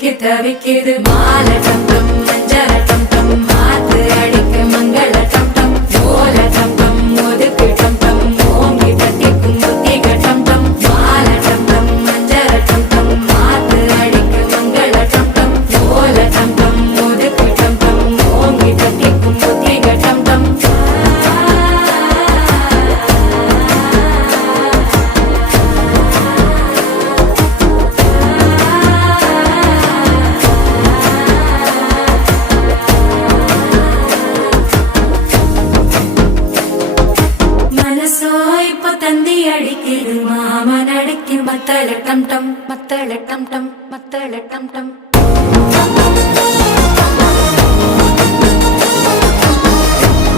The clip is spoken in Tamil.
சிக்கி தவிக்கிது மாலை டம் டம் மஞ்சள டம் டம் மாத்து அடிக்க மங்கள டம் டம் ஓல டம் டம் ஒதுக்கு டம் டம் ஓங்கி தட்டிக்கும் புத்திக டம் டம் மாலை டம் டம் மஞ்சள டம் டம் மாத்து அடிக்க மங்கள டம் டம் ஓல டம் டம் ஒதுக்கு டம் டம் ஓங்கி தட்டிக்கும் புத்திக டம் டம் தந்தி அடிக்குது மாமன் அடிக்கு மத்தள டம் டம் மத்தள டம் டம் மத்தள டம் டம்